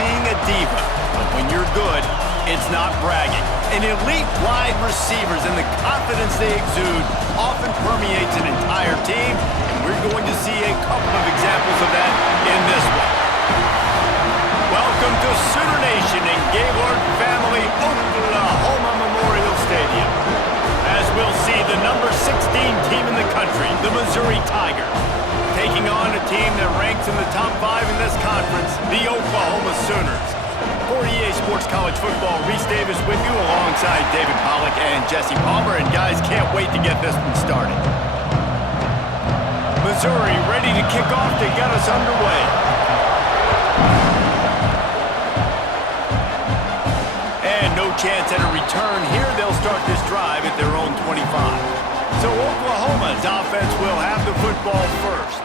being a diva, but when you're good, it's not bragging. And elite wide receivers and the confidence they exude often permeates an entire team, and we're going to see a couple of examples of that in this one. Welcome to Sooner Nation in Gaylord Family Oklahoma Memorial Stadium, as we'll see the number 16 team in the country, the Missouri Tigers, taking on a team that ranks in the top 5 in this conference, the Oklahoma Sooners. For EA Sports College Football, Reese Davis with you alongside David Pollack and Jesse Palmer, and guys, can't wait to get this one started. Missouri ready to kick off to get us underway. And no chance at a return here. They'll start this drive at their own 25. So Oklahoma's offense will have the football first.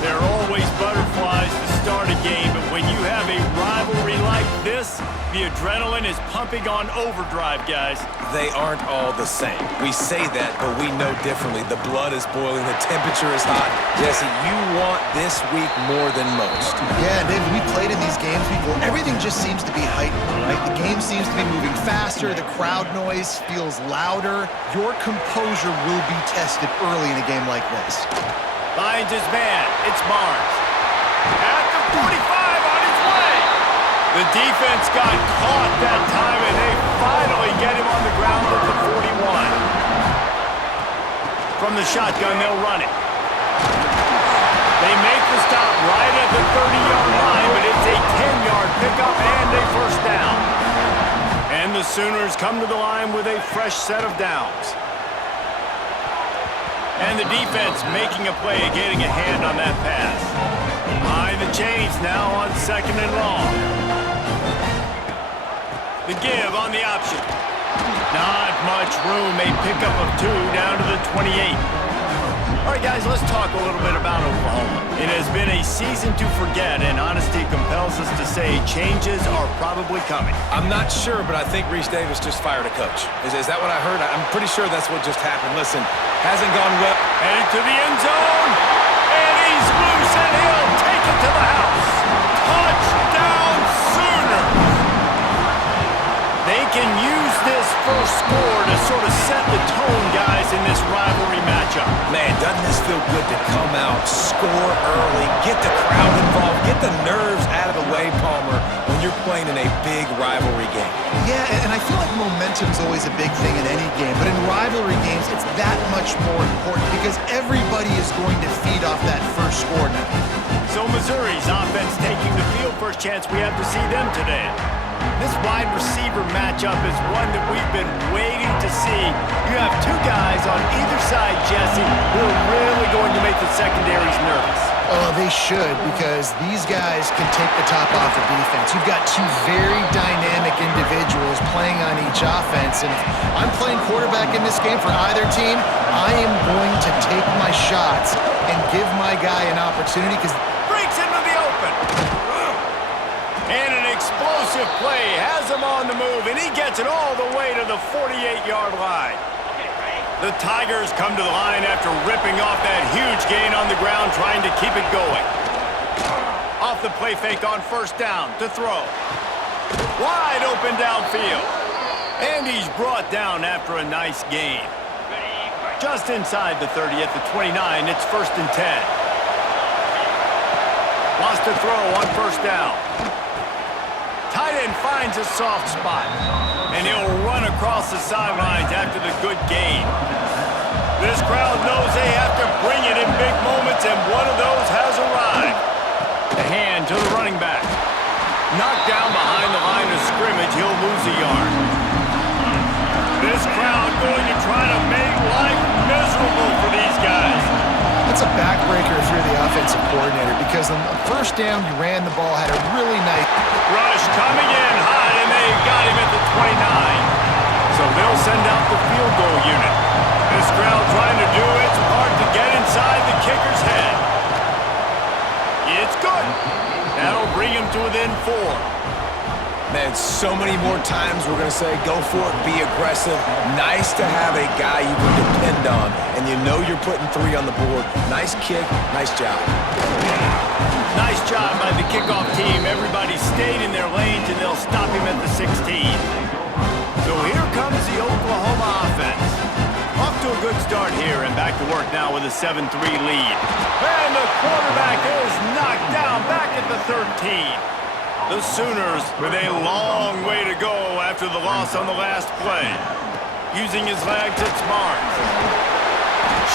There are always butterflies to start a game, but when you have a rivalry like this, the adrenaline is pumping on overdrive, guys. They aren't all the same. We say that, but we know differently. The blood is boiling. The temperature is hot. Jesse, you want this week more than most. Yeah, David, we played in these games before. Everything just seems to be heightened, right? The game seems to be moving faster. The crowd noise feels louder. Your composure will be tested early in a game like this. Finds his man. It's Barnes. At the 45 on his way. The defense got caught that time, and they finally get him on the ground at the 41. From the shotgun, they'll run it. They make the stop right at the 30-yard line, but it's a 10-yard pickup and a first down. And the Sooners come to the line with a fresh set of downs. And the defense making a play, getting a hand on that pass. Behind the chains now on 2nd and long. The give on the option. Not much room, a pickup of 2 down to the 28. All right, guys, let's talk a little bit about Oklahoma. It has been a season to forget, and honesty compels us to say changes are probably coming. I'm not sure, but I think Reese Davis just fired a coach. Is that what I heard? I'm pretty sure that's what just happened. Listen, hasn't gone well. Headed to the end zone, and he's loose, and he'll take it to the house. Touchdown, Sooners! They can use this first score to sort of set the tone, guys, in this rivalry matchup. Man, doesn't this feel good to come out, score early, get the crowd involved, get the nerves out of the way, Palmer, when you're playing in a big rivalry game? Yeah, and I feel like momentum's always a big thing in any game, but in rivalry games, it's that much more important because everybody is going to feed off that first score now. So Missouri's offense taking the field. First chance we have to see them today. This wide receiver matchup is one that we've been waiting to see. You have 2 guys on either side, Jesse, who are really going to make the secondaries nervous. Oh, they should, because these guys can take the top off the defense. You've got 2 very dynamic individuals playing on each offense, and if I'm playing quarterback in this game for either team, I am going to take my shots and give my guy an opportunity, because breaks into the open. And an explosive play has him on the move, and he gets it all the way to the 48-yard line. The Tigers come to the line after ripping off that huge gain on the ground, trying to keep it going. Off the play fake on first down to throw. Wide open downfield. And he's brought down after a nice gain. Just inside the 30 at the 29, it's 1st and 10. Lost to throw on first down. Tight end finds a soft spot, and he'll run across the sidelines after the good gain. This crowd knows they have to bring it in big moments, and one of those has arrived. The hand to the running back. Knocked down behind the line of scrimmage, he'll lose a yard. This crowd going to try to make life miserable for these guys. that's a backbreaker if you're the offensive coordinator, because on the first down, you ran the ball, had a really nice rush coming in high, and they got him at the 29. So they'll send out the field goal unit. This crowd trying to do its part to get inside the kicker's head. It's good. That'll bring him to within 4. Man, so many more times we're going to say, go for it, be aggressive. Nice to have a guy you can depend on, and you know you're putting 3 on the board. Nice kick, nice job. Nice job by the kickoff team. Everybody stayed in their lanes, and they'll stop him at the 16. So here comes the Oklahoma offense. Off to a good start here, and back to work now with a 7-3 lead. And the quarterback is knocked down back at the 13. The Sooners with a long way to go after the loss on the last play. Using his legs, it's Barnes.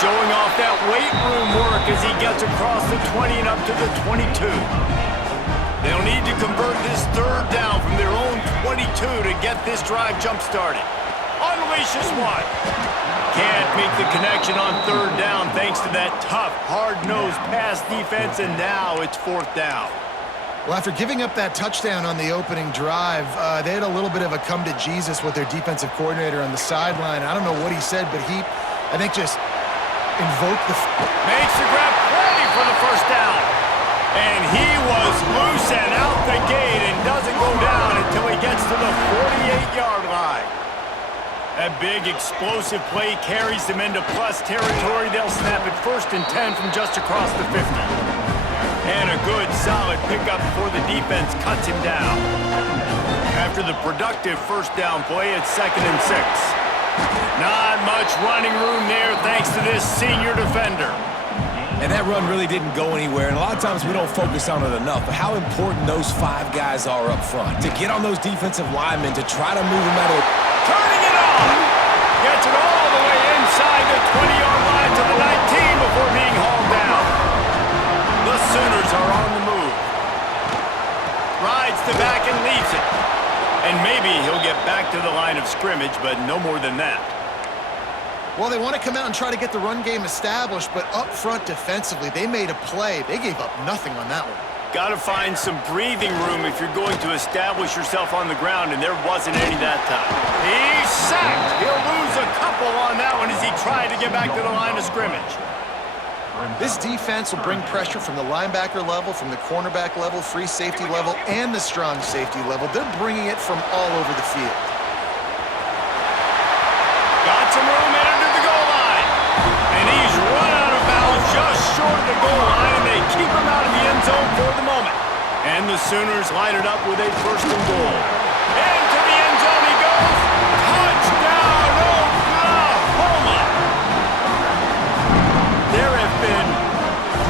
Showing off that weight room work as he gets across the 20 and up to the 22. They'll need to convert this 3rd down from their own 22 to get this drive jump-started. Unleashes one. Can't make the connection on 3rd down thanks to that tough, hard-nosed pass defense, and now it's 4th down. Well, after giving up that touchdown on the opening drive, they had a little bit of a come-to-Jesus with their defensive coordinator on the sideline. I don't know what he said, but he, I think, just invoked the... Makes the grab plenty for the 1st down. And he was loose and out the gate and doesn't go down until he gets to the 48-yard line. That big explosive play carries them into plus territory. They'll snap it 1st and 10 from just across the 50. And a good, solid pickup before the defense cuts him down. After the productive 1st down play, it's 2nd and 6. Not much running room there thanks to this senior defender. And that run really didn't go anywhere, and a lot of times we don't focus on it enough, but how important those 5 guys are up front. To get on those defensive linemen, to try to move them out of... Turning it on! Gets it all the way inside the 20-yard line to the 19 before being hauled down. The Sooners are on the move. Rides the back and leaves it. And maybe he'll get back to the line of scrimmage, but no more than that. Well, they want to come out and try to get the run game established, but up front defensively, they made a play. They gave up nothing on that one. Got to find some breathing room if you're going to establish yourself on the ground, and there wasn't any that time. He's sacked. He'll lose a couple on that one as he tried to get back to the line of scrimmage. This defense will bring pressure from the linebacker level, from the cornerback level, free safety level, and the strong safety level. They're bringing it from all over the field. Got some room headed to the goal line. And he's run out of bounds just short of the goal line, and they keep him out of the end zone for the moment. And the Sooners line it up with a 1st and goal. Into the end zone he goes. Touchdown, Oklahoma! There have been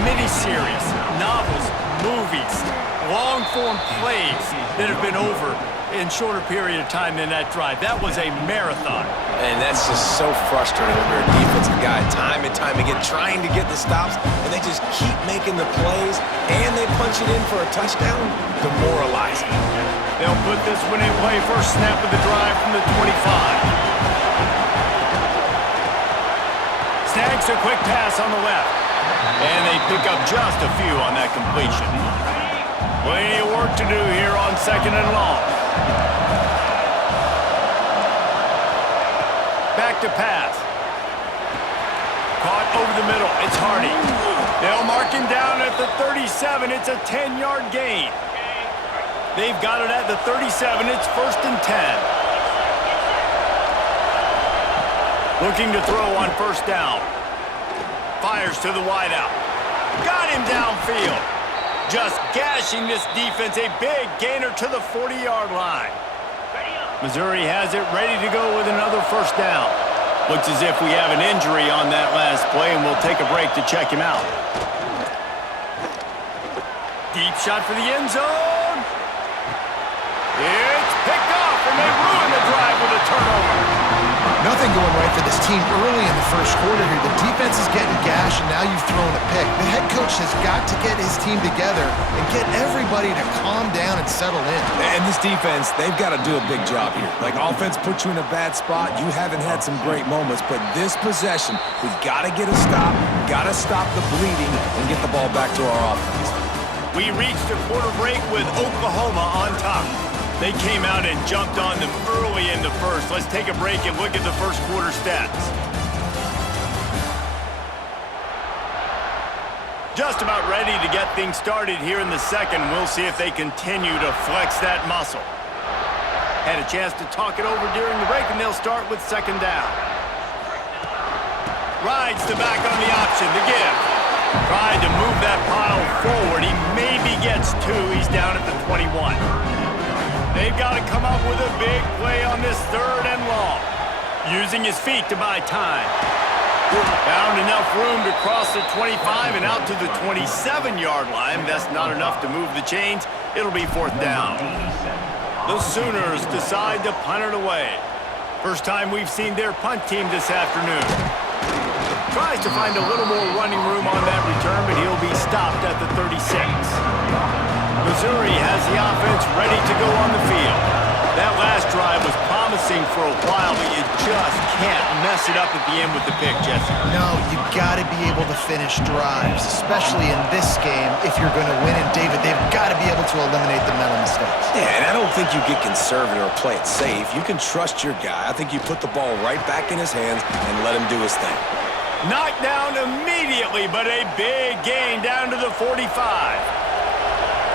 miniseries, novels, movies, long-form plays that have been over in shorter period of time than that drive. That was a marathon. And that's just so frustrating when you're a defensive guy time and time again trying to get the stops, and they just keep making the plays, and they punch it in for a touchdown. Demoralizing. They'll put this one in play. First snap of the drive from the 25. Snags a quick pass on the left. And they pick up just a few on that completion. Plenty of work to do here on 2nd and long. Back to pass. Caught over the middle. It's Hardy. They'll mark him down at the 37. It's a 10-yard gain. They've got it at the 37. It's 1st and 10. Looking to throw on 1st down. Fires to the wideout. Got him downfield. Just gashing this defense. A big gainer to the 40-yard line. Missouri has it ready to go with another 1st down. Looks as if we have an injury on that last play, and we'll take a break to check him out. Deep shot for the end zone. It's picked off, and they ruin the drive with a turnover. Nothing going right for this team early in the 1st quarter here. The defense is getting gashed, and now you've thrown a pick. The head coach has got to get his team together and get everybody to calm down and settle in. And this defense, they've got to do a big job here. Like, offense put you in a bad spot. You haven't had some great moments, but this possession, we got to get a stop, got to stop the bleeding, and get the ball back to our offense. We reached a quarter break with Oklahoma on top. They came out and jumped on them early in the 1st. Let's take a break and look at the 1st quarter stats. Just about ready to get things started here in the 2nd. We'll see if they continue to flex that muscle. Had a chance to talk it over during the break, and they'll start with second down. Rides the back on the option, the give. Tried to move that pile forward. He maybe gets two. He's down at the 21. They've got to come up with a big play on this third and long. Using his feet to buy time. Found enough room to cross the 25 and out to the 27-yard line. That's not enough to move the chains. It'll be fourth down. The Sooners decide to punt it away. First time we've seen their punt team this afternoon. Tries to find a little more running room on that return, but he'll be stopped at the 36. Missouri has the offense ready to go on the field. That last drive was promising for a while, but you just can't mess it up at the end with the pick, Jesse. No, you've got to be able to finish drives, especially in this game if you're going to win. And, David, they've got to be able to eliminate the mental mistakes. Yeah, and I don't think you get conservative or play it safe. You can trust your guy. I think you put the ball right back in his hands and let him do his thing. Knocked down immediately, but a big gain down to the 45.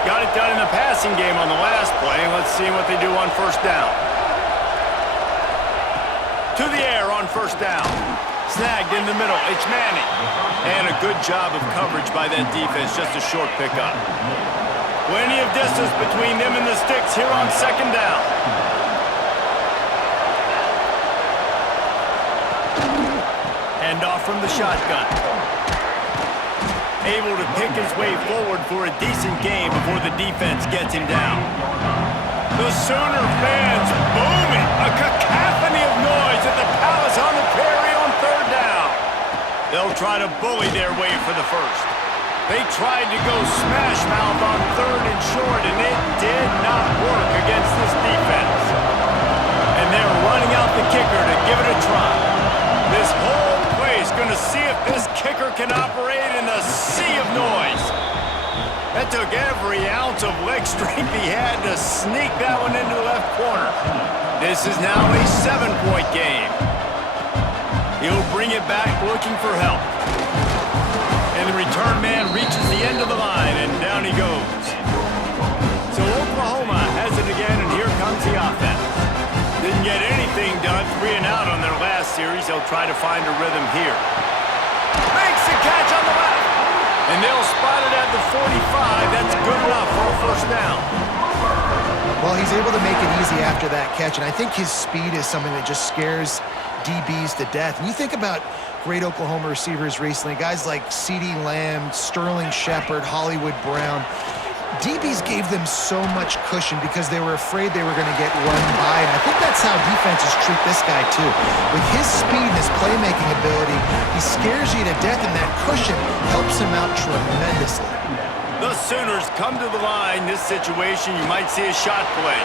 Got it done in the passing game on the last play. Let's see what they do on first down. To the air on first down. Snagged in the middle. It's Manning. And a good job of coverage by that defense. Just a short pickup. Plenty of distance between them and the sticks here on second down. Hand off from the shotgun. Able to pick his way forward for a decent game before the defense gets him down. The Sooner fans booming. A cacophony of noise at the Palace on the Prairie on third down. They'll try to bully their way for the first. They tried to go smash mouth on third and short, and it did not work against this defense. And they're running out the kicker to give it a try. This whole play is going to see if this kicker can operate in the sea of noise. That took every ounce of leg strength he had to sneak that one into the left corner. This is now a 7-point game. He'll bring it back looking for help. And the return man reaches the end of the line, and down he goes. So Oklahoma has it again, and here comes the offense. Didn't get anything done 3 and out on their last series. They'll try to find a rhythm here. Makes the catch on the left. And they'll spot it at the 45. That's good enough for a first down. Well, he's able to make it easy after that catch, and I think his speed is something that just scares DBs to death. And you think about great Oklahoma receivers recently, guys like CeeDee Lamb, Sterling Shepard, Hollywood Brown. DBs gave them so much cushion because they were afraid they were going to get run by. And I think that's how defenses treat this guy, too. With his speed and his playmaking ability, he scares you to death, and that cushion helps him out tremendously. The Sooners come to the line. This situation, you might see a shot play.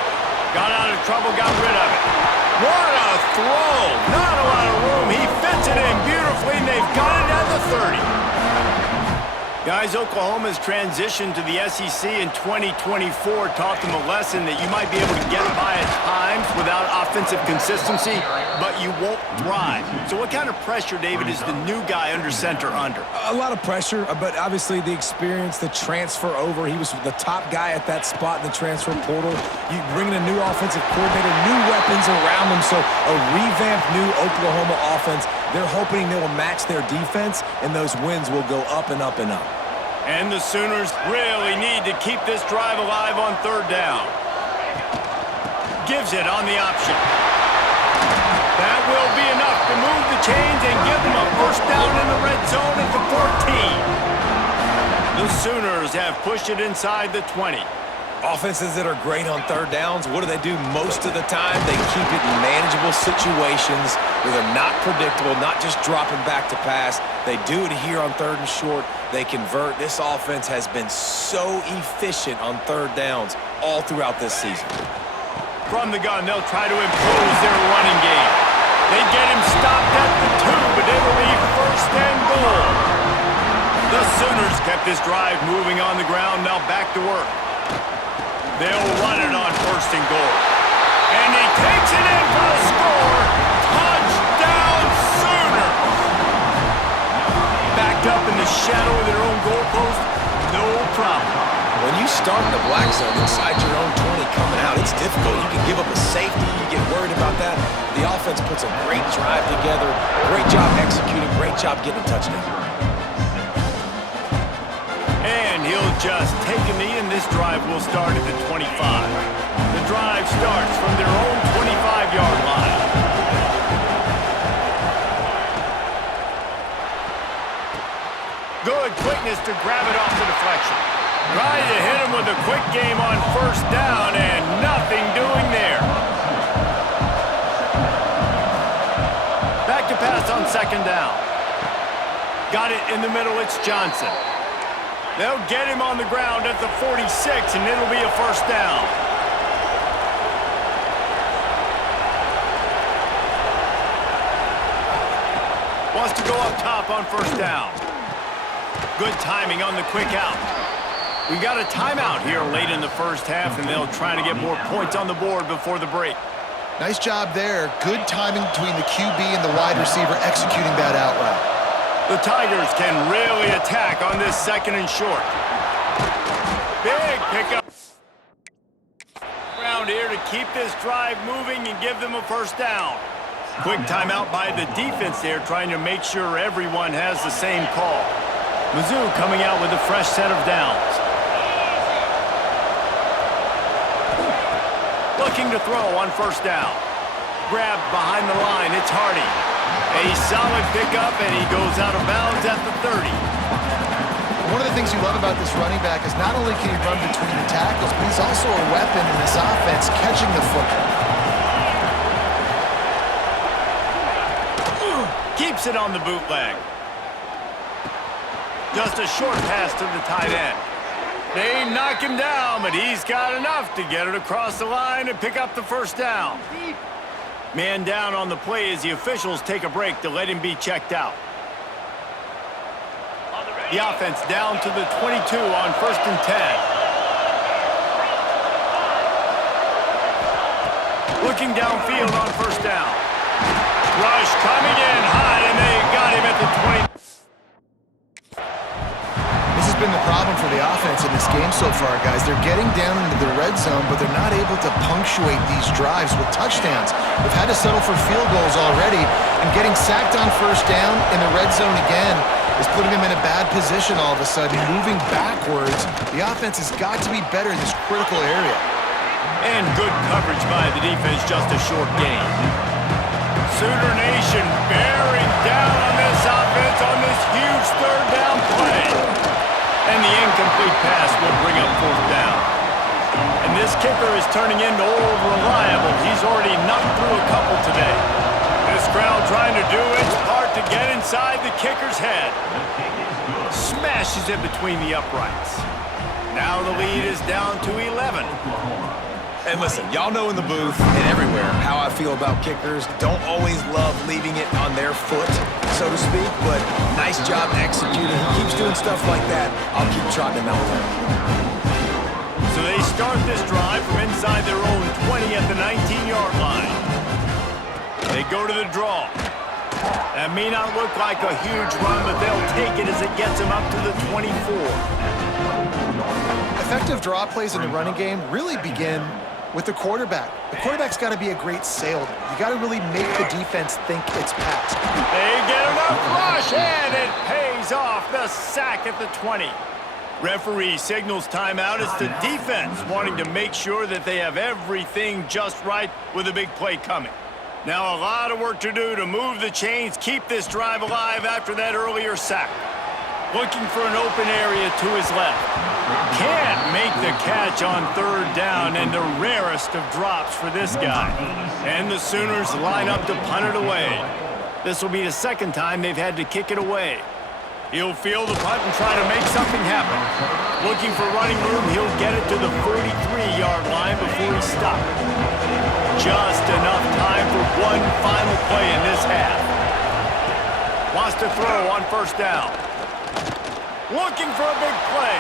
Got out of trouble, got rid of it. What a throw! Not a lot of room. He fits it in beautifully, and they've got it at the 30. Guys, Oklahoma's transition to the SEC in 2024 taught them a lesson that you might be able to get by at times without offensive consistency, but you won't thrive. So what kind of pressure, David, is the new guy under center under? A lot of pressure, but obviously the experience, the transfer over. He was the top guy at that spot in the transfer portal. You bring in a new offensive coordinator, new weapons around him, so a revamped new Oklahoma offense. They're hoping they will match their defense, and those wins will go up and up and up. And the Sooners really need to keep this drive alive on third down. Gives it on the option. That will be enough to move the chains and give them a first down in the red zone at the 14. The Sooners have pushed it inside the 20. Offenses that are great on third downs, what do? Most of the time, they keep it in manageable situations where they're not predictable, not just dropping back to pass. They do it here on third and short. They convert. This offense has been so efficient on third downs all throughout this season. From the gun, they'll try to impose their running game. They get him stopped at the 2, but it'll be first and goal. The Sooners kept this drive moving on the ground. Now back to work. They'll run it on first and goal. And he takes it in for the score. Touchdown, Sooners! Backed up in the shadow of their own goalpost, no problem. When you start in the black zone inside your own 20 coming out, it's difficult. You can give up a safety. puts a great drive together. Great job executing. Great job getting a touchdown. And he'll just take a knee, and this drive will start at the 25. The drive starts from their own 25-yard line. Good quickness to grab it off the deflection. Trying to hit him with a quick game on first down, and nothing doing there. Back to pass on second down. Got it in the middle, it's Johnson. They'll get him on the ground at the 46, and it'll be a first down. Wants to go up top on first down. Good timing on the quick out. We got a timeout here late in the first half, and they'll try to get more points on the board before the break. Nice job there. Good timing between the QB and the wide receiver executing that out route. The Tigers can really attack on this second and short. Big pickup around here to keep this drive moving and give them a first down. Quick timeout by the defense there, trying to make sure everyone has the same call. Mizzou coming out with a fresh set of downs. Looking to throw on first down. Grabbed behind the line, it's Hardy. A solid pickup, and he goes out of bounds at the 30. One of the things you love about this running back is not only can he run between the tackles, but he's also a weapon in this offense, catching the football. Keeps it on the bootleg. Just a short pass to the tight end. They knock him down, but he's got enough to get it across the line and pick up the first down. Man down on the play as the officials take a break to let him be checked out. The offense down to the 22 on first and 10. Looking downfield on first down. Rush coming in high, and they got him at the 20. This has been the problem for the offense in this game so far, guys. They're getting down into the red zone, but they're not able to punctuate these drives with touchdowns. They've had to settle for field goals already, and getting sacked on first down in the red zone again is putting them in a bad position all of a sudden. Moving backwards, the offense has got to be better in this critical area. And good coverage by the defense, just a short gain. Sooner Nation bearing down on this offense on this huge third down play. And the incomplete pass will bring up fourth down. And this kicker is turning into old reliable. He's already knocked through a couple today. This crowd trying to do its part to get inside the kicker's head. Smashes it between the uprights. Now the lead is down to 11. And listen, y'all know in the booth and everywhere how I feel about kickers. Don't always love leaving it on their foot, so to speak, but nice job executing. He keeps doing stuff like that. I'll keep trotting him out there. So they start this drive from inside their own 20 at the 19-yard line. They go to the draw. That may not look like a huge run, but they'll take it as it gets them up to the 24. Effective draw plays in the running game really begin with the quarterback. The quarterback's got to be a great salesman. You got to really make the defense think it's passed. They get enough rush, and it pays off. The sack at the 20. Referee signals timeout. It's the defense wanting to make sure that they have everything just right with a big play coming. Now a lot of work to do to move the chains, keep this drive alive after that earlier sack. Looking for an open area to his left. Can't make the catch on third down, and the rarest of drops for this guy. And the Sooners line up to punt it away. This will be the second time they've had to kick it away. He'll field the punt and try to make something happen. Looking for running room, he'll get it to the 43-yard line before he stopped. Just enough time for one final play in this half. Wants to throw on first down. Looking for a big play.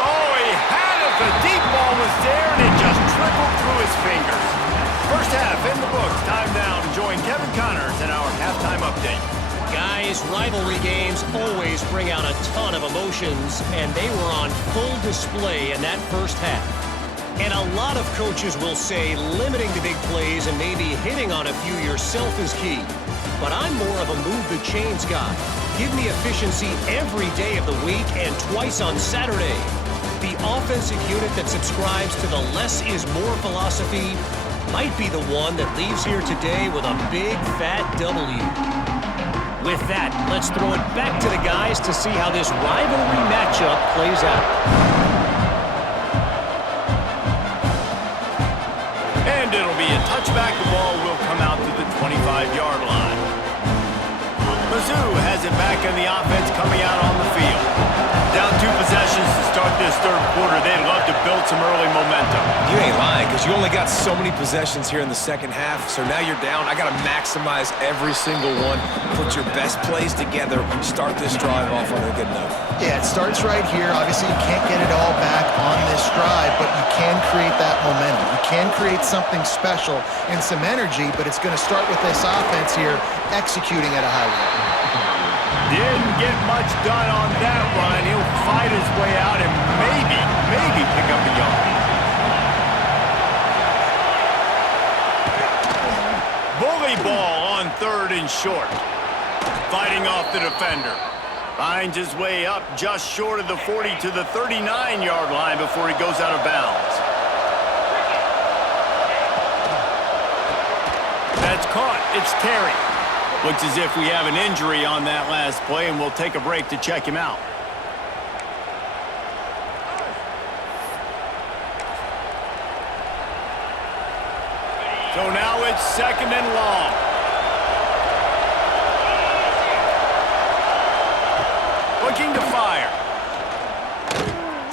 Oh, he had it. The deep ball was there, and it just trickled through his fingers. First half in the books. Time now to join Kevin Connors in our halftime update. Guys, rivalry games always bring out a ton of emotions, and they were on full display in that first half. And a lot of coaches will say limiting the big plays and maybe hitting on a few yourself is key. But I'm more of a move the chains guy. Give me efficiency every day of the week and twice on Saturday. The offensive unit that subscribes to the less is more philosophy might be the one that leaves here today with a big fat W. With that, let's throw it back to the guys to see how this rivalry matchup plays out. And it'll be a touchback. The ball will come out to the 25-yard line. Mizzou has it back in the offense coming out on the field. Down 2 possessions to start this third quarter. They'd love to build some early momentum. You ain't lying, because you only got so many possessions here in the second half, so now you're down. I got to maximize every single one, put your best plays together, start this drive off on a good note. Yeah, it starts right here. Obviously, you can't get it all back on this drive, but you can create that momentum. You can create something special and some energy, but it's going to start with this offense here executing at a high level. Didn't get much done on that run. He'll fight his way out and maybe pick up a yard. Bully ball on 3rd and short. Fighting off the defender. Finds his way up just short of the 40 to the 39-yard line before he goes out of bounds. That's caught. It's Terry. Looks as if we have an injury on that last play, and we'll take a break to check him out. So now it's 2nd and long. Looking to fire.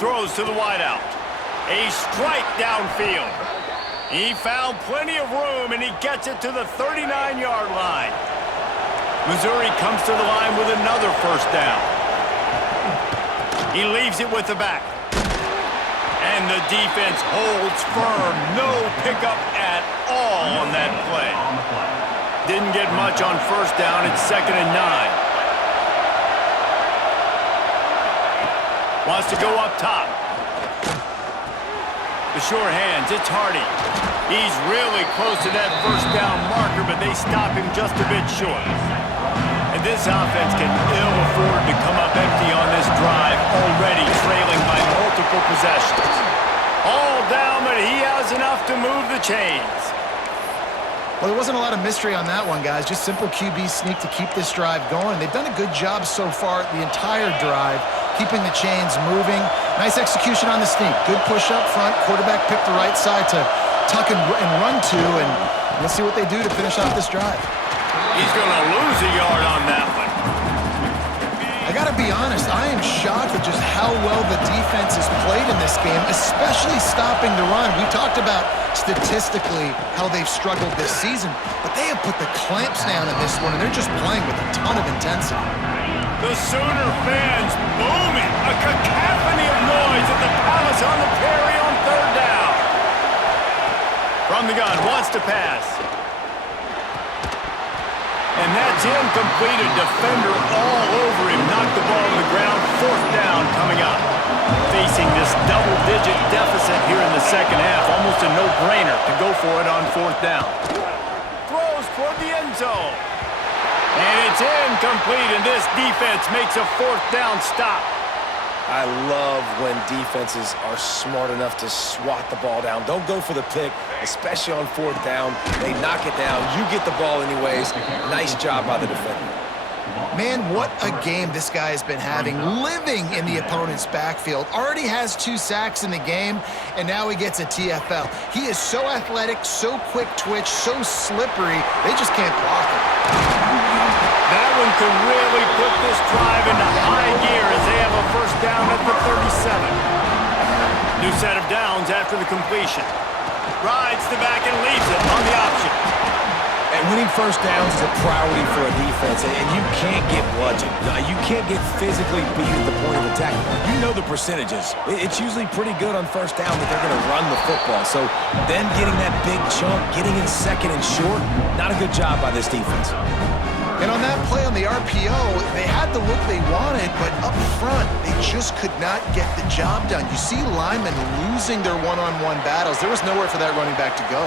Throws to the wideout. A strike downfield. He found plenty of room, and he gets it to the 39-yard line. Missouri comes to the line with another first down. He leaves it with the back. And the defense holds firm. No pickup at all on that play. Didn't get much on first down. It's 2nd and 9. Wants to go up top. The short hands, it's Hardy. He's really close to that first down marker, but they stop him just a bit short. And this offense can ill afford to come up empty on this drive, already trailing by multiple possessions. All down, but he has enough to move the chains. Well, there wasn't a lot of mystery on that one, guys. Just simple QB sneak to keep this drive going. They've done a good job so far the entire drive, keeping the chains moving. Nice execution on the sneak. Good push up front. Quarterback picked the right side to tuck and run to, and let's see what they do to finish off this drive. He's going to lose a yard on that one. I got to be honest, I am shocked at just how well the defense has played in this game, especially stopping the run. We talked about statistically how they've struggled this season, but they have put the clamps down in this one, and they're just playing with a ton of intensity. The Sooner fans booming. A cacophony of noise at the Palace on the Prairie on 3rd down. From the gun, wants to pass. And that's incomplete. A defender all over him. Knocked the ball to the ground. 4th down coming up. Facing this double-digit deficit here in the second half. Almost a no-brainer to go for it on 4th down. Throws toward the end zone. And it's incomplete, and this defense makes a 4th down stop. I love when defenses are smart enough to swat the ball down. Don't go for the pick, especially on 4th down. They knock it down. You get the ball anyways. Nice job by the defender. Man, what a game this guy has been having, living in the opponent's backfield. Already has 2 sacks in the game, and now he gets a TFL. He is so athletic, so quick twitch, so slippery, they just can't block him. That one could really put this drive into high gear as they have a first down at the 37. New set of downs after the completion. Rides the back and leaves it on the option. And winning first downs is a priority for a defense, and you can't get bludgeoned. You can't get physically beat at the point of attack. You know the percentages. It's usually pretty good on first down that they're going to run the football. So them getting that big chunk, getting in 2nd and short, not a good job by this defense. And on that play on the RPO, they had the look they wanted, but up front, they just could not get the job done. You see linemen losing their one-on-one battles. There was nowhere for that running back to go.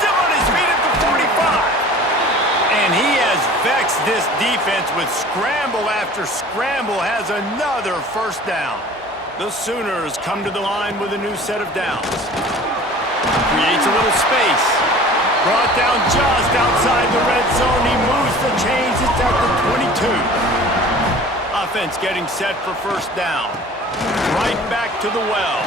Still on his feet at the 45. And he has vexed this defense with scramble after scramble, has another first down. The Sooners come to the line with a new set of downs. Creates a little space. Brought down just outside the red zone. He moves the chains. It's at the 22. Offense getting set for first down. Right back to the well.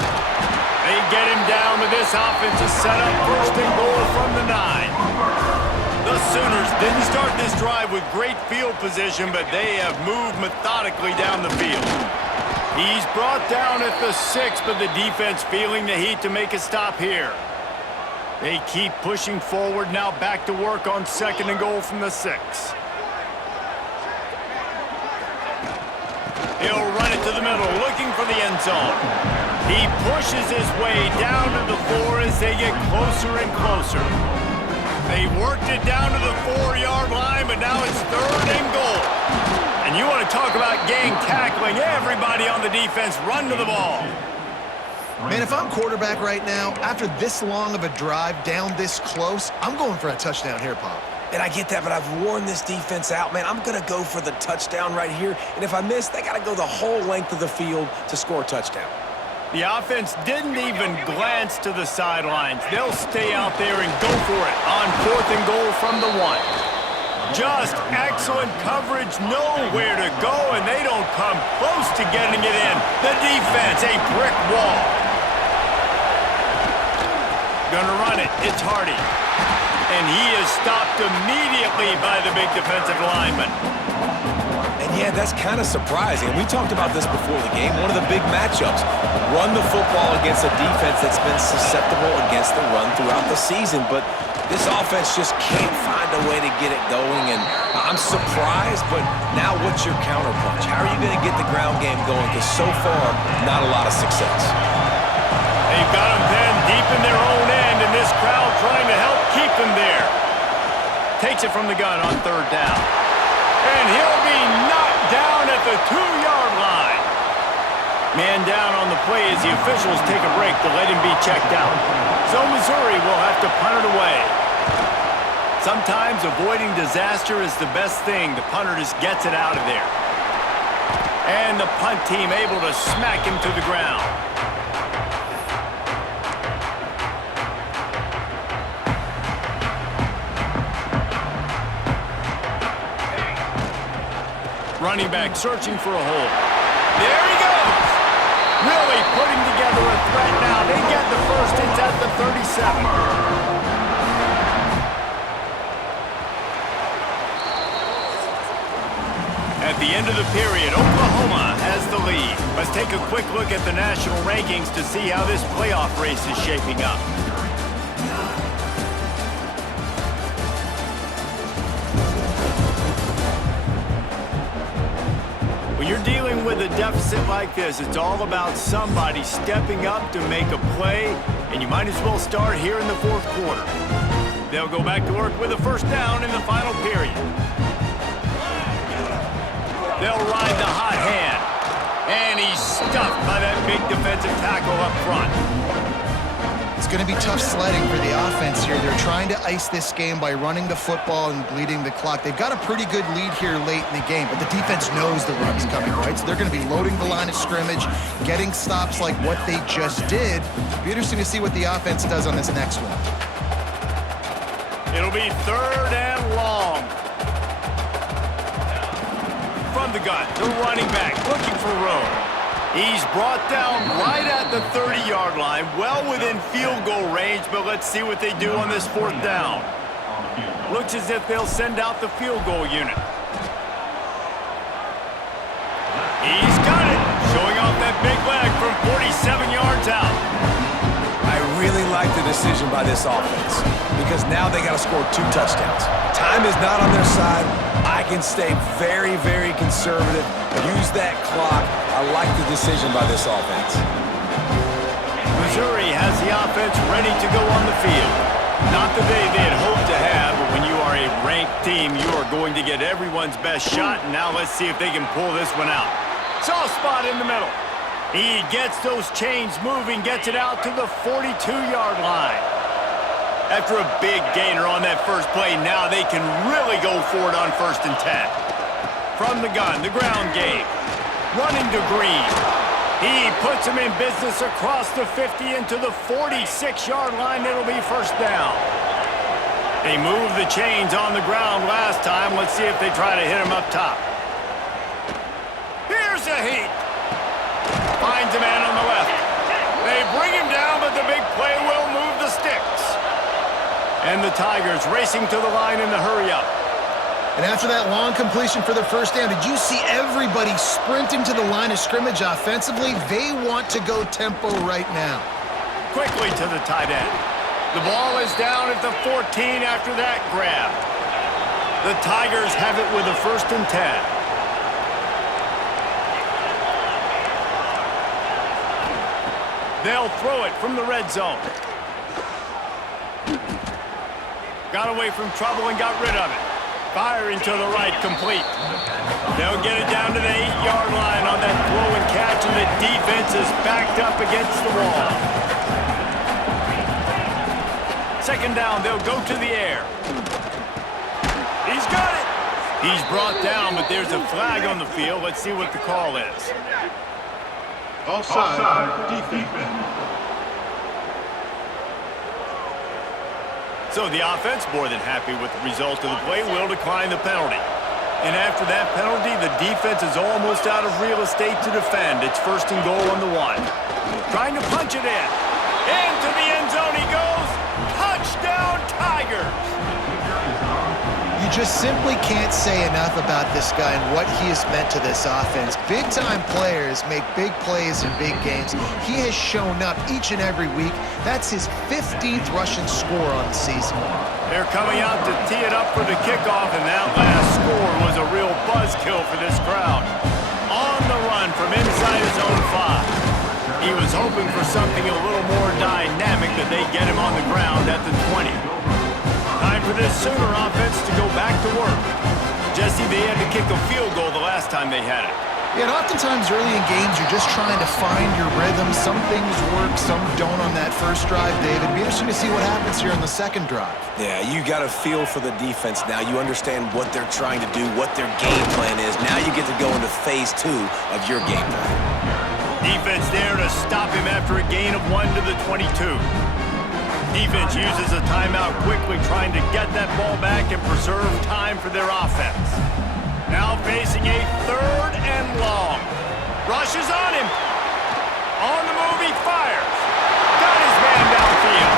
They get him down with this offense is set up first and goal from the 9. The Sooners didn't start this drive with great field position, but they have moved methodically down the field. He's brought down at the 6, but the defense feeling the heat to make a stop here. They keep pushing forward, now back to work on second and goal from the 6. He'll run it to the middle, looking for the end zone. He pushes his way down to the 4 as they get closer and closer. They worked it down to the 4-yard line, but now it's third and goal. And you want to talk about gang tackling, everybody on the defense run to the ball. Man, if I'm quarterback right now, after this long of a drive down this close, I'm going for a touchdown here, Pop. And I get that, but I've worn this defense out, man. I'm going to go for the touchdown right here. And if I miss, they got to go the whole length of the field to score a touchdown. The offense didn't even glance to the sidelines. They'll stay out there and go for it on fourth and goal from the 1. Just excellent coverage, nowhere to go, and they don't come close to getting it in. The defense, a brick wall. Gonna run it, it's Hardy. And he is stopped immediately by the big defensive lineman. And yeah, that's kind of surprising. We talked about this before the game. One of the big matchups. Run the football against a defense that's been susceptible against the run throughout the season. But this offense just can't find a way to get it going. And I'm surprised, but now what's your counterpunch? How are you going to get the ground game going? Because so far, not a lot of success. They've got them pinned deep in their own end, and this crowd trying to help keep them there. Takes it from the gun on third down. And he'll be knocked down at the 2-yard line. Man down on the play as the officials take a break to let him be checked out. So Missouri will have to punt it away. Sometimes avoiding disaster is the best thing. The punter just gets it out of there. And the punt team able to smack him to the ground. Running back searching for a hole. There he goes! Really putting together a threat now. They get the first. It's at the 37. At the end of the period, Oklahoma has the lead. Let's take a quick look at the national rankings to see how this playoff race is shaping up. When you're dealing with a deficit like this, it's all about somebody stepping up to make a play, and you might as well start here in the fourth quarter. They'll go back to work with a first down in the final period. They'll ride the hot hand, and he's stuffed by that big defensive tackle up front. It's going to be tough sledding for the offense here. They're trying to ice this game by running the football and bleeding the clock. They've got a pretty good lead here late in the game, but the defense knows the run's coming, right? So they're going to be loading the line of scrimmage, getting stops like what they just did. Be interesting to see what the offense does on this next one. It'll be third and long. From the gun, the running back looking for room. He's brought down right at the 30-yard line, well within field goal range, but let's see what they do on this fourth down. Looks as if they'll send out the field goal unit. He's got it, showing off that big leg from 47 yards out. I really like the decision by this offense because now they got to score 2 touchdowns. Time is not on their side. I can stay very, very conservative, use that clock. I like the decision by this offense. Missouri has the offense ready to go on the field. Not the day they had hoped to have, but when you are a a ranked team, you are going to get everyone's best shot, and now let's see if they can pull this one out. Soft spot in the middle. He gets those chains moving, gets it out to the 42-yard line. After a big gainer on that first play, now they can really go for it on 1st and 10. From the gun, the ground game. Running to Green. He puts him in business across the 50 into the 46-yard line. It'll be 1st down. They moved the chains on the ground last time. Let's see if they try to hit him up top. Here's a heat. Finds a man on the left. They bring him down, but the big play will move the sticks. And the Tigers racing to the line in the hurry-up. And after that long completion for the 1st down, did you see everybody sprinting to the line of scrimmage offensively? They want to go tempo right now. Quickly to the tight end. The ball is down at the 14 after that grab. The Tigers have it with a 1st and 10. They'll throw it from the red zone. Got away from trouble and got rid of it. Firing to the right, complete. They'll get it down to the 8-yard line on that throw and catch, and the defense is backed up against the wall. 2nd down, they'll go to the air. He's got it. He's brought down, but there's a flag on the field. Let's see what the call is. Offside, defense. So the offense, more than happy with the result of the play, will decline the penalty. And after that penalty, the defense is almost out of real estate to defend. It's 1st and goal on the 1. Trying to punch it in. Into the end zone he goes. Touchdown, Tigers! You just simply can't say enough about this guy and what he has meant to this offense. Big-time players make big plays in big games. He has shown up each and every week. That's his 15th rushing score on the season. They're coming out to tee it up for the kickoff, and that last score was a real buzzkill for this crowd. On the run from inside his own 5. He was hoping for something a little more dynamic, that they get him on the ground at the 20. Time for this Sooner offense to go back to work. Jesse, they had to kick a field goal the last time they had it. Yeah, and oftentimes early in games, you're just trying to find your rhythm. Some things work, some don't on that first drive, David. It'll be interesting to see what happens here on the 2nd drive. Yeah, you got a feel for the defense now. You understand what they're trying to do, what their game plan is. Now you get to go into phase 2 of your game plan. Defense there to stop him after a gain of 1 to the 22. Defense uses a timeout quickly, trying to get that ball back and preserve time for their offense. Now facing a 3rd and long. Rushes on him. On the move, he fires. Got his man downfield.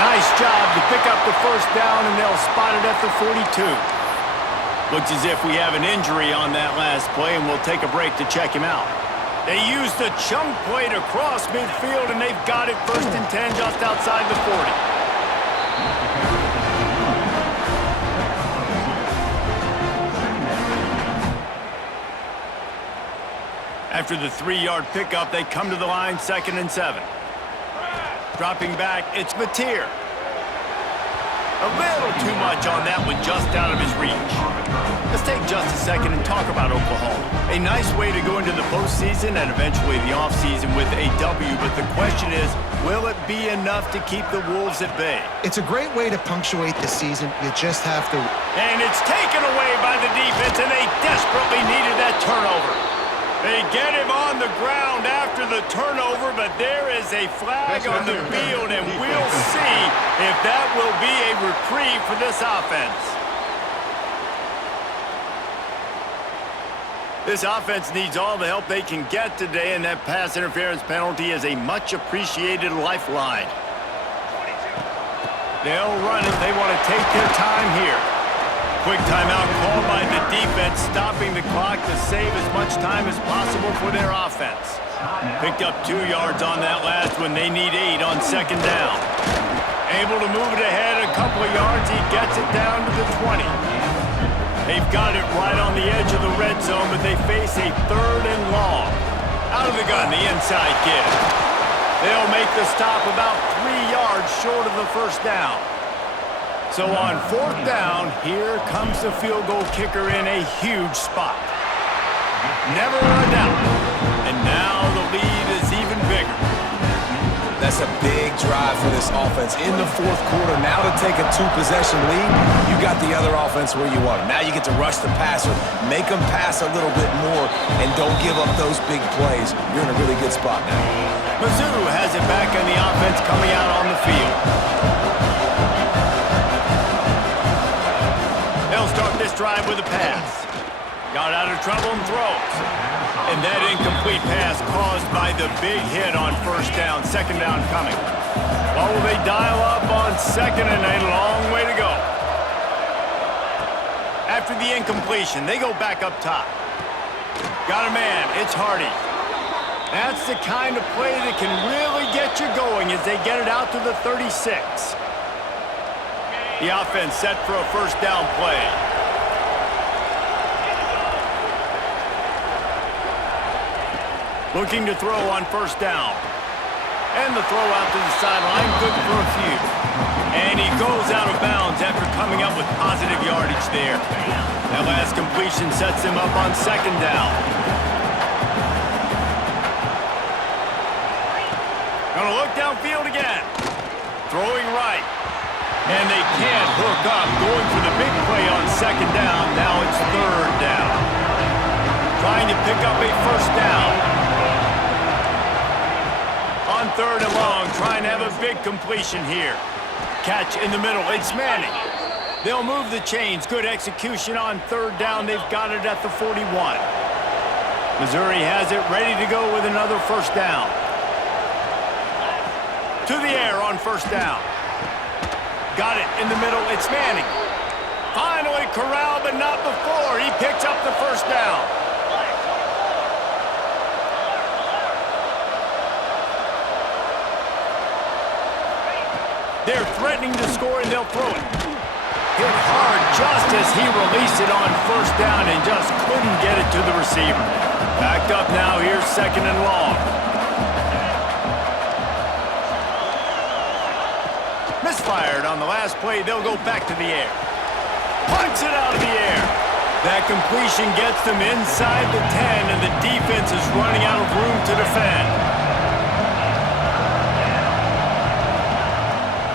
Nice job to pick up the 1st down, and they'll spot it at the 42. Looks as if we have an injury on that last play, and we'll take a break to check him out. They used the chunk play to cross midfield, and they've got it 1st and 10 just outside the 40. After the 3-yard pickup, they come to the line 2nd and 7. Dropping back, it's Mateer. A little too much on that one, just out of his reach. Let's take just a second and talk about Oklahoma. A nice way to go into the postseason and eventually the offseason with a W, but the question is, will it be enough to keep the Wolves at bay? It's a great way to punctuate the season. You just have to... And it's taken away by the defense, and they desperately needed that turnover. They get him on the ground after the turnover, but there is a flag on the field, and we'll see if that will be a reprieve for this offense. This offense needs all the help they can get today, and that pass interference penalty is a much-appreciated lifeline. They'll run it. They want to take their time here. Quick timeout called by the defense, stopping the clock to save as much time as possible for their offense. Picked up 2 yards on that last one. They need 8 on 2nd down. Able to move it ahead a couple of yards. He gets it down to the 20. They've got it right on the edge of the red zone, but they face a 3rd and long. Out of the gun, the inside give. They'll make the stop about 3 yards short of the 1st down. So on 4th down, here comes the field goal kicker in a huge spot. Never a doubt. And now the lead is even bigger. That's a big drive for this offense in the 4th quarter. Now to take a 2-possession lead, you got the other offense where you want them. Now you get to rush the passer, make them pass a little bit more, and don't give up those big plays. You're in a really good spot now. Mizzou has it back on the offense coming out on the field. They'll start this drive with a pass. Got out of trouble and throws. And that incomplete pass caused by the big hit on 1st down, 2nd down coming. Well, will they dial up on 2nd and a long way to go? After the incompletion, they go back up top. Got a man, it's Hardy. That's the kind of play that can really get you going as they get it out to the 36. The offense set for a 1st down play. Looking to throw on 1st down. And the throw out to the sideline, good for a few. And he goes out of bounds after coming up with positive yardage there. That last completion sets him up on 2nd down. Gonna look downfield again. Throwing right. And they can't hook up, going for the big play on 2nd down. Now it's 3rd down. Trying to pick up a 1st down. On 3rd and long, trying to have a big completion here. Catch in the middle, it's Manning. They'll move the chains, good execution on 3rd down. They've got it at the 41. Missouri has it ready to go with another 1st down. To the air on 1st down. Got it in the middle, it's Manning. Finally corralled, but not before. He picks up the 1st down. They're threatening to score, and they'll throw it. Hit hard just as he released it on 1st down and just couldn't get it to the receiver. Backed up now, here's 2nd and long. Misfired on the last play. They'll go back to the air. Punts it out of the air. That completion gets them inside the 10, and the defense is running out of room to defend.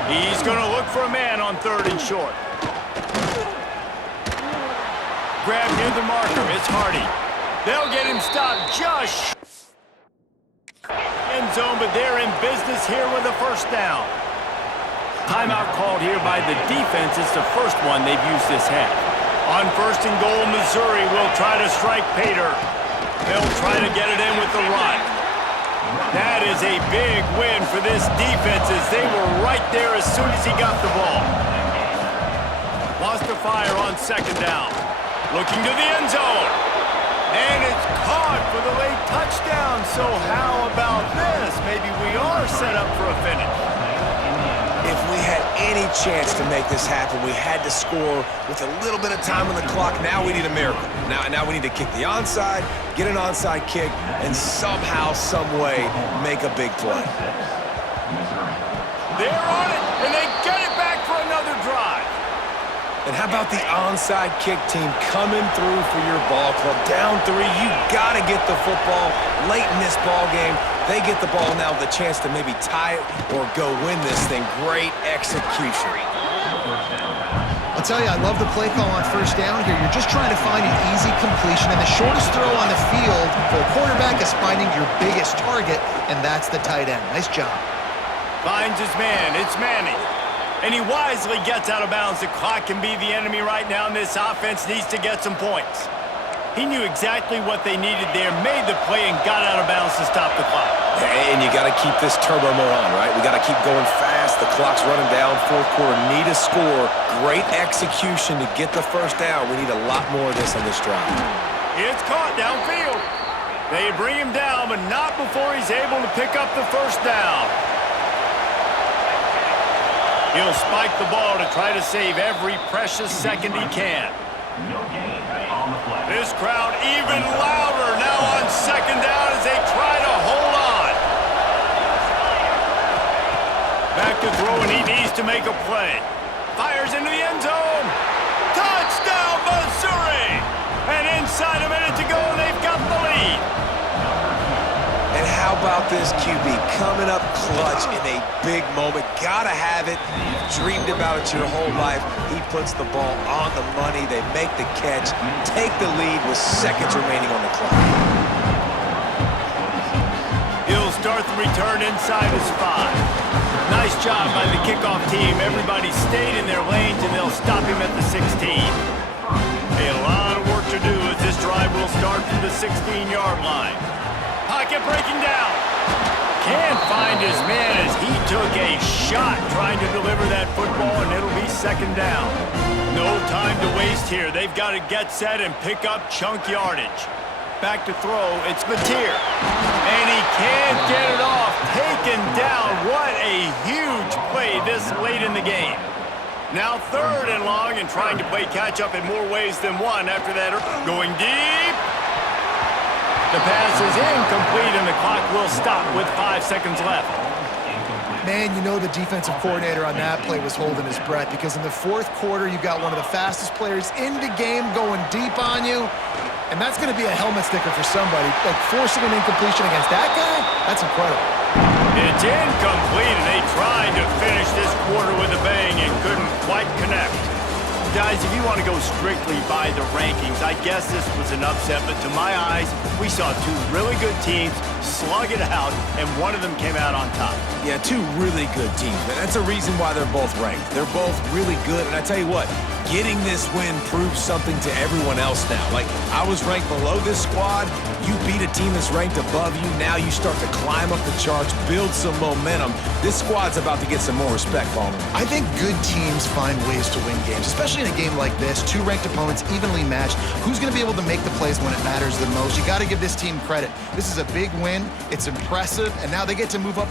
He's going to look for a man on 3rd and short. Grab near the marker. It's Hardy. They'll get him stopped just end zone, but they're in business here with a 1st down. Timeout called here by the defense. It's the first one they've used this half. On 1st and goal, Missouri will try to strike Pater. They'll try to get it in with the run. That is a big win for this defense as they were right there as soon as he got the ball. Lost the fire on 2nd down. Looking to the end zone. And it's caught for the late touchdown. So how about this? Maybe we are set up for a finish. If we had any chance to make this happen, we had to score with a little bit of time on the clock. Now we need a miracle. Now we need to kick the onside, get an onside kick, and somehow, some way, make a big play. They're on it, and they get it back for another drive. And how about the onside kick team coming through for your ball club? Down 3, you got to get the football late in this ball game. They get the ball now with a chance to maybe tie it or go win this thing. Great execution. I'll tell you, I love the play call on 1st down here. You're just trying to find an easy completion, and the shortest throw on the field for a quarterback is finding your biggest target, and that's the tight end. Nice job. Finds his man. It's Manning. And he wisely gets out of bounds. The clock can be the enemy right now, and this offense needs to get some points. He knew exactly what they needed there, made the play, and got out of bounds to stop the clock. And you got to keep this turbo mode on, right? We got to keep going fast. The clock's running down. 4th quarter, need a score. Great execution to get the 1st down. We need a lot more of this on this drive. It's caught downfield. They bring him down, but not before he's able to pick up the 1st down. He'll spike the ball to try to save every precious second he can. This crowd even louder now on 2nd down as they try to hold on. Back to throw, and he needs to make a play. Fires into the end zone. Touchdown, Missouri! And inside a minute to go, they've got the lead. And how about this QB coming up clutch in a big moment? Gotta have it. You've dreamed about it your whole life. He puts the ball on the money. They make the catch, take the lead with seconds remaining on the clock. He'll start the return inside his 5. Nice job by the kickoff team. Everybody stayed in their lanes, and they'll stop him at the 16. A lot of work to do as this drive will start from the 16-yard line. Pocket breaking down. Can't find his man as he took a shot trying to deliver that football, and it'll be second down. No time to waste here. They've got to get set and pick up chunk yardage. Back to throw, it's Mateer. And he can't get it off. Taken down. What a huge play this late in the game. Now 3rd and long and trying to play catch-up in more ways than one after that. Going deep. The pass is incomplete, and the clock will stop with 5 seconds left. Man, you know the defensive coordinator on that play was holding his breath because in the 4th quarter, you've got one of the fastest players in the game going deep on you, and that's going to be a helmet sticker for somebody. Like, forcing an incompletion against that guy, that's incredible. It's incomplete, and they tried to finish this quarter with a bang and couldn't quite connect. Guys, if you want to go strictly by the rankings, I guess this was an upset, but to my eyes, we saw 2 really good teams slug it out, and one of them came out on top. Yeah, 2 really good teams, man. That's a reason why they're both ranked. They're both really good, and I tell you what, getting this win proves something to everyone else now. Like, I was ranked below this squad. You beat a team that's ranked above you. Now you start to climb up the charts, build some momentum. This squad's about to get some more respect, Palmer. I think good teams find ways to win games, especially in a game like this. 2 ranked opponents, evenly matched. Who's going to be able to make the plays when it matters the most? You got to give this team credit. This is a big win. It's impressive, and now they get to move up.